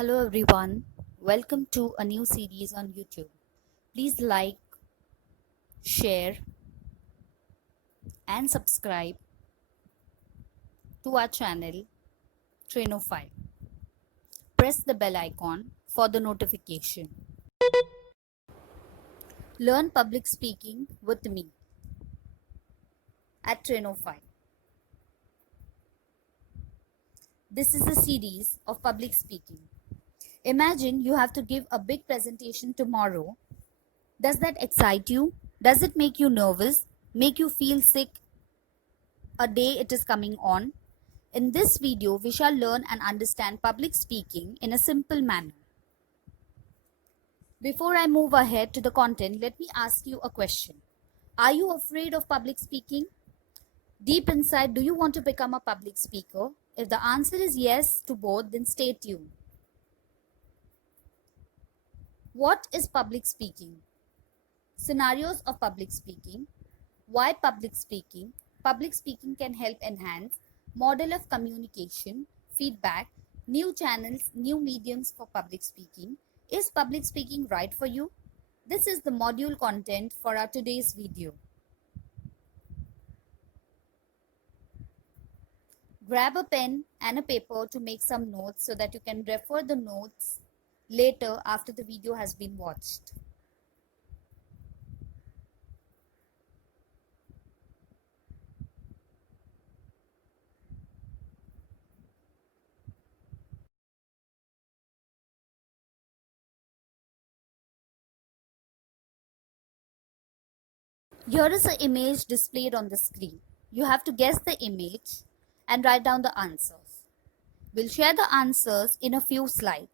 Hello everyone, welcome to a new series on YouTube. Please like, share, and subscribe to our channel Trainofy. Press the bell icon for the notification. Learn public speaking with me at Trainofy. This is a series of public speaking. Imagine you have to give a big presentation tomorrow. Does that excite you? Does it make you nervous? Make you feel sick a day it is coming on? In this video, we shall learn and understand public speaking in a simple manner. Before I move ahead to the content, let me ask you a question. Are you afraid of public speaking? Deep inside, do you want to become a public speaker? If the answer is yes to both, then stay tuned. What is public speaking? Scenarios of public speaking. Why public speaking? Public speaking can help enhance model of communication, feedback, new channels, new mediums for public speaking. Is public speaking right for you? This is the module content for our today's video. Grab a pen and a paper to make some notes so that you can refer the notes later after the video has been watched. Here is an image displayed on the screen. You have to guess the image and write down the answers. We'll share the answers in a few slides.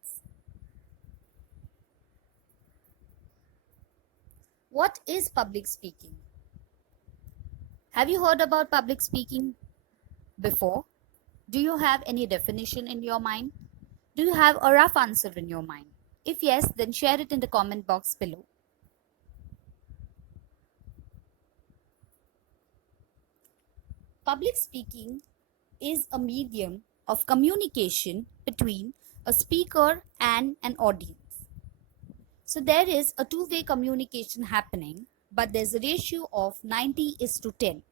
What is public speaking? Have you heard about public speaking before? Do you have any definition in your mind? Do you have a rough answer in your mind? If yes, then share it in the comment box below. Public speaking is a medium of communication between a speaker and an audience. So there is a two-way communication happening, but there's a ratio of 90:10.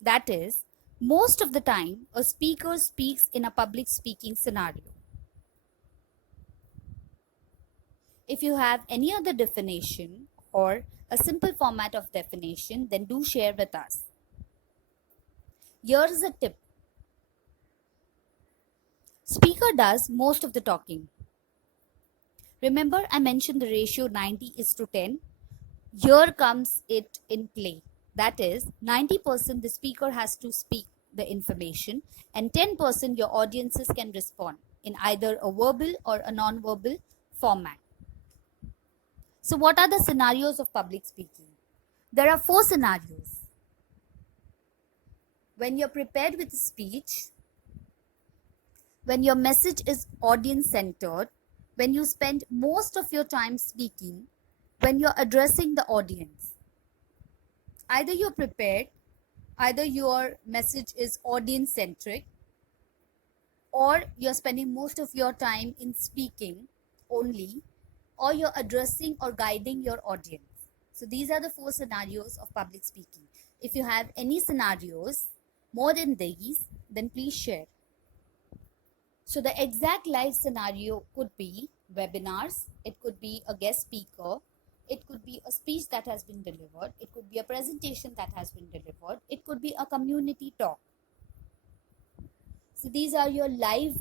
That is, most of the time, a speaker speaks in a public speaking scenario. If you have any other definition or a simple format of definition, then do share with us. Here is a tip. Speaker does most of the talking. Remember, I mentioned the ratio 90:10. Here comes it in play. That is, 90% the speaker has to speak the information and 10% your audiences can respond in either a verbal or a non-verbal format. So what are the scenarios of public speaking? There are 4 scenarios. When you're prepared with a speech, when your message is audience centered, when you spend most of your time speaking, when you're addressing the audience. Either you're prepared, either your message is audience centric, or you're spending most of your time in speaking only, or you're addressing or guiding your audience. So these are the 4 scenarios of public speaking. If you have any scenarios more than these, then please share. So the exact live scenario could be webinars, it could be a guest speaker, it could be a speech that has been delivered, it could be a presentation that has been delivered, it could be a community talk. So these are your live,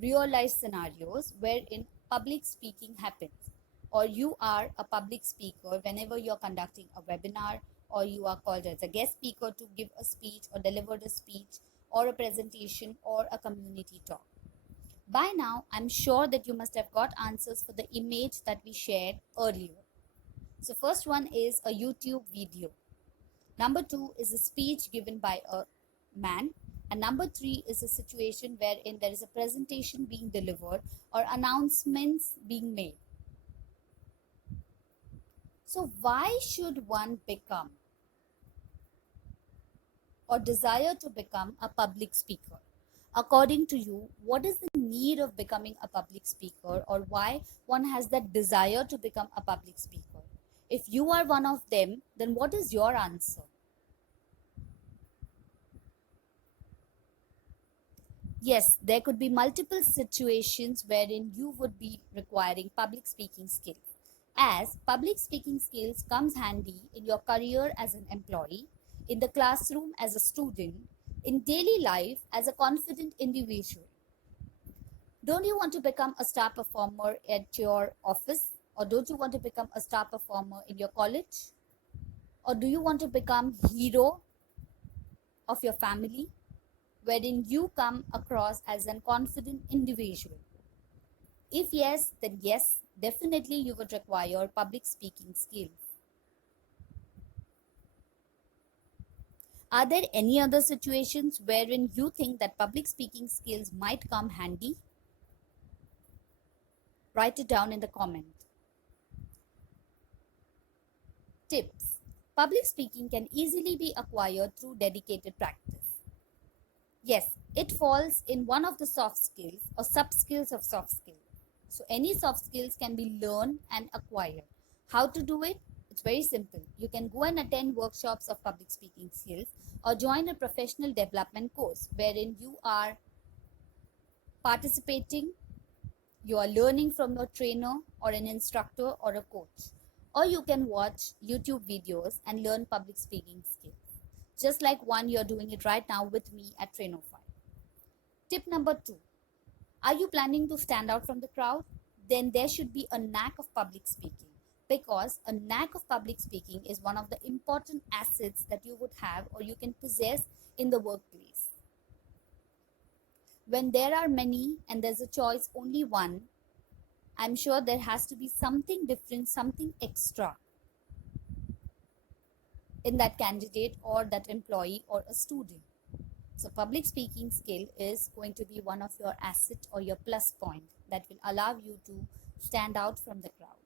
real life scenarios wherein public speaking happens, or you are a public speaker whenever you're conducting a webinar, or you are called as a guest speaker to give a speech or deliver a speech or a presentation or a community talk. By now, I'm sure that you must have got answers for the image that we shared earlier. So first one is a YouTube video. Number 2 is a speech given by a man. And number 3 is a situation wherein there is a presentation being delivered or announcements being made. So why should one become, or desire to become a public speaker? According to you, what is the need of becoming a public speaker, or why one has that desire to become a public speaker? If you are one of them, then what is your answer? Yes, there could be multiple situations wherein you would be requiring public speaking skills. As public speaking skills comes handy in your career as an employee, in the classroom as a student, in daily life as a confident individual. Don't you want to become a star performer at your office? Or don't you want to become a star performer in your college? Or do you want to become hero of your family, wherein you come across as a confident individual? If yes, then yes, definitely you would require public speaking skills. Are there any other situations wherein you think that public speaking skills might come handy? Write it down in the comment. Tips. Public speaking can easily be acquired through dedicated practice. Yes, it falls in one of the soft skills or sub skills of soft skills. So any soft skills can be learned and acquired. How to do it? It's very simple. You can go and attend workshops of public speaking skills or join a professional development course wherein you are participating, you are learning from your trainer or an instructor or a coach. Or you can watch YouTube videos and learn public speaking skills. Just like one you're doing it right now with me at Trainofy. Tip number 2. Are you planning to stand out from the crowd? Then there should be a knack of public speaking, because a knack of public speaking is one of the important assets that you would have or you can possess in the workplace. When there are many and there's a choice only one, I'm sure there has to be something different, something extra in that candidate or that employee or a student. So public speaking skill is going to be one of your asset or your plus point that will allow you to stand out from the crowd.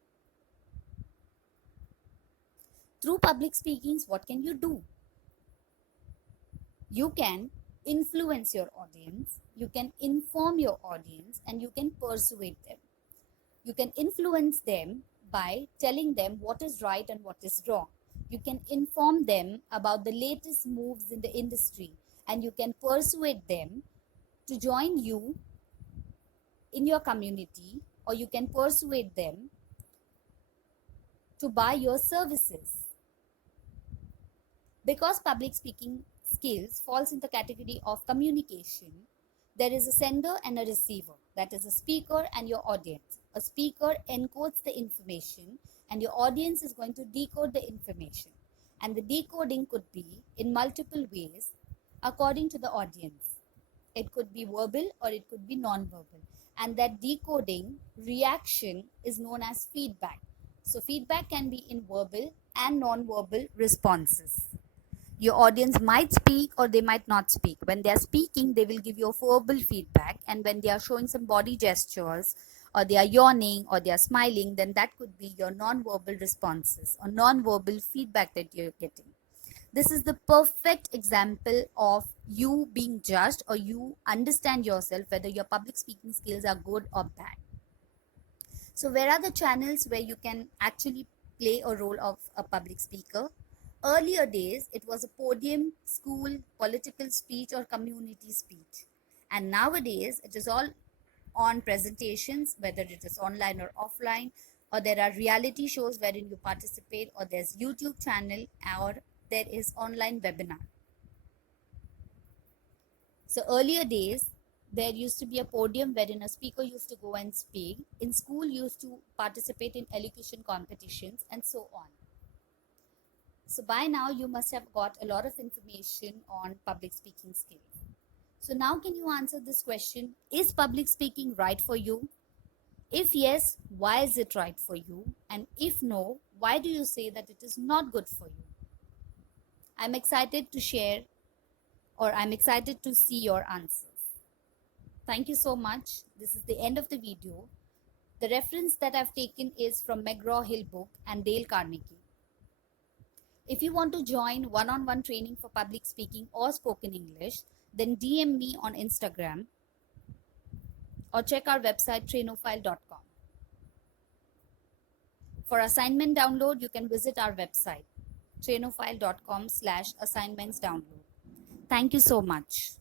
Through public speakings, what can you do? You can influence your audience, you can inform your audience, and you can persuade them. You can influence them by telling them what is right and what is wrong. You can inform them about the latest moves in the industry, and you can persuade them to join you in your community, or you can persuade them to buy your services. Because public speaking skills falls in the category of communication, there is a sender and a receiver, that is a speaker and your audience. A speaker encodes the information and your audience is going to decode the information. And the decoding could be in multiple ways according to the audience. It could be verbal or it could be non-verbal. And that decoding reaction is known as feedback. So feedback can be in verbal and non-verbal responses. Your audience might speak or they might not speak. When they are speaking, they will give you a verbal feedback, and when they are showing some body gestures or they are yawning or they are smiling, then that could be your non-verbal responses or non-verbal feedback that you're getting. This is the perfect example of you being judged, or you understand yourself whether your public speaking skills are good or bad. So where are the channels where you can actually play a role of a public speaker? Earlier days, it was a podium, school, political speech or community speech. And nowadays, it is all on presentations, whether it is online or offline, or there are reality shows wherein you participate, or there's YouTube channel, or there is online webinar. So earlier days, there used to be a podium wherein a speaker used to go and speak. In school, used to participate in elocution competitions and so on. So by now, you must have got a lot of information on public speaking skills. So now can you answer this question? Is public speaking right for you? If yes, why is it right for you? And if no, why do you say that it is not good for you? I'm excited to share, or I'm excited to see your answers. Thank you so much. This is the end of the video. The reference that I've taken is from McGraw-Hill book and Dale Carnegie. If you want to join one-on-one training for public speaking or spoken English, then DM me on Instagram or check our website trainophile.com. For assignment download, you can visit our website trainophile.com/assignments download. Thank you so much.